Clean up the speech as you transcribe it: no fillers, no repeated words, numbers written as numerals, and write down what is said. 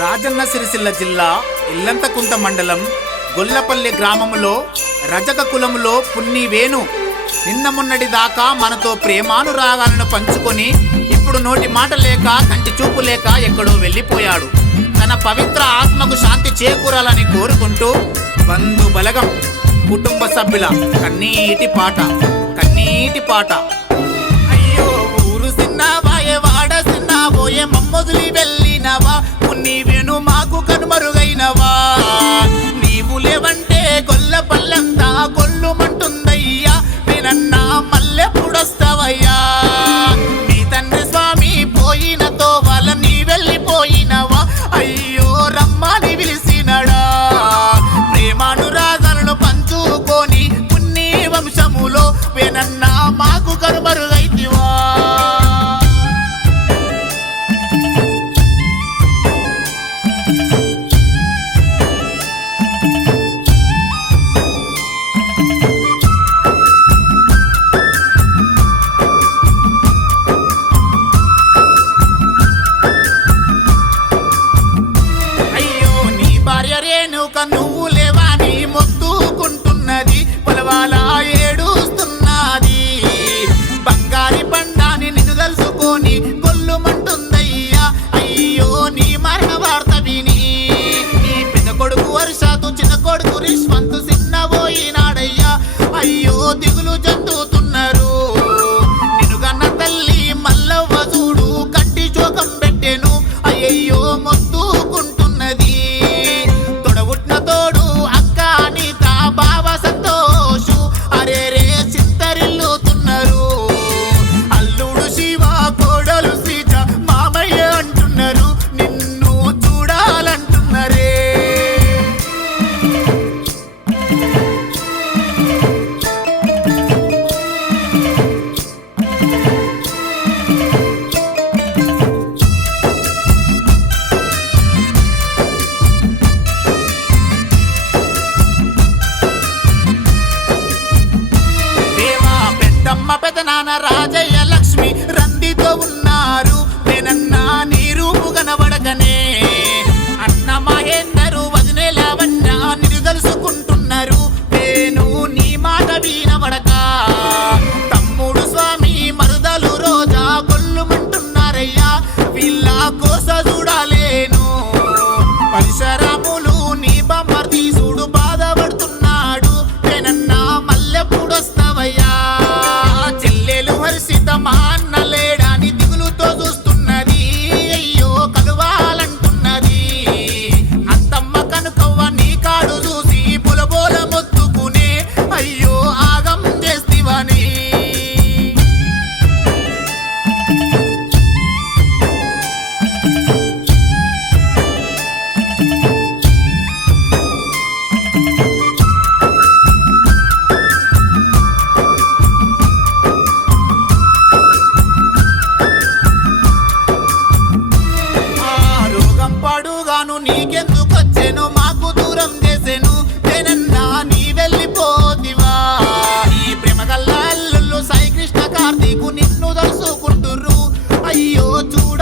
రాజన్న సిరిసిల్ల జిల్లా ఇల్లంతకుంట మండలం గొల్లపల్లి గ్రామంలో రజక కులములో పున్ని వేణు నిన్న మొన్నటి దాకా మనతో ప్రేమానురాగాలను పంచుకొని ఇప్పుడు నోటి మాట లేక కంటి చూపు లేక ఎక్కడో వెళ్ళిపోయాడు. తన పవిత్ర ఆత్మకు శాంతి చేకూరాలని కోరుకుంటూ బంధు బలగం కుటుంబ సభ్యుల కన్నీటి పాట. అయ్యో ఊరు సిన్నావాయే వాడ సిన్నావోయే మమ్మొదిలి వెళ్ళినవా పున్ని వేణు మాకు కనుమరుగైనవా. నీవు లేవంటే గొల్లపల్లంతా కొల్లుమంటుందయ్యా నేనన్నా మల్లెప్పుడొస్తావయ్యా. నీ తండ్రి స్వామి పోయినతో వాళ్ళ నీ వెళ్ళిపోయినవా అయ్యో రమ్మని పిలిచినడా. ప్రేమానురాగాలను పంచుకొని పున్ని వంశములో వేనన్నా మాకు కనుమరుగైతివా. నువ్వు లేవాని మొత్తుకుంటున్నది పొలవాల ఏడుస్తున్నది. బంగారి బండాని నిన్ను తలుసుకొని గొల్లుమంటుందయ్యా అయ్యో నీ మరణ వార్త విని. నీ పెద్ద కొడుకు వర్షాతు చిన్న కొడుకు రిష్వంతు చిన్నబోయినాడయ్యా అయ్యో దిగులు చెందుతున్నారు. నిన్ను కన్న తల్లి మల్లవ్వ చూడు కంటి చోకం పెట్టెను అయ్యయ్యో మొత్తుకుంటున్నది. తోడు అక్క అనిత బావ సంతోషు అరేరే చింతరిల్లుతున్నారు. అల్లుడు శివ కోడలు శ్రీజ మామయ్య అంటున్నారు నిన్ను చూడాలంటున్నారే. పెదనాన్న రాజయ్య లక్ష్మి రందితో ఉన్నారు నేనన్నా నీ రూపు కనబడకనే. అన్న మహేందరు వదినే లావణ్య నిన్ను తెలుసుకుంటున్నారు నేను నీ మాట వినబడక. తమ్ముడు స్వామి మరుదలు రోజా గొల్లుమంటున్నారయ్యా వీళ్ళ కోస చూడాలేను. పరిశరాములు నీ బొమ్మర్ తీసుడు బాధపడుతున్నాడు నేనన్నా మల్లెప్పుడొస్తావయ్యా. మా అన్న లేడాని దిగులుతో చూస్తున్నది అయ్యో కలువాలంటున్నది. అత్తమ్మ కనుకవ్వ నీ కాడు చూసి బులబోల మొత్తుకునే అయ్యో ఆగం చేస్తివని. నీకెందుకొచ్చెను మాకు దూరం చేసెను నేనన్నా నీ వెళ్ళిపోతివా. నీ ప్రేమ గల్ల అల్లుళ్ళు సాయి కృష్ణ కార్తీకు నిన్ను తలుసుకుంటుర్రు అయ్యో చూడ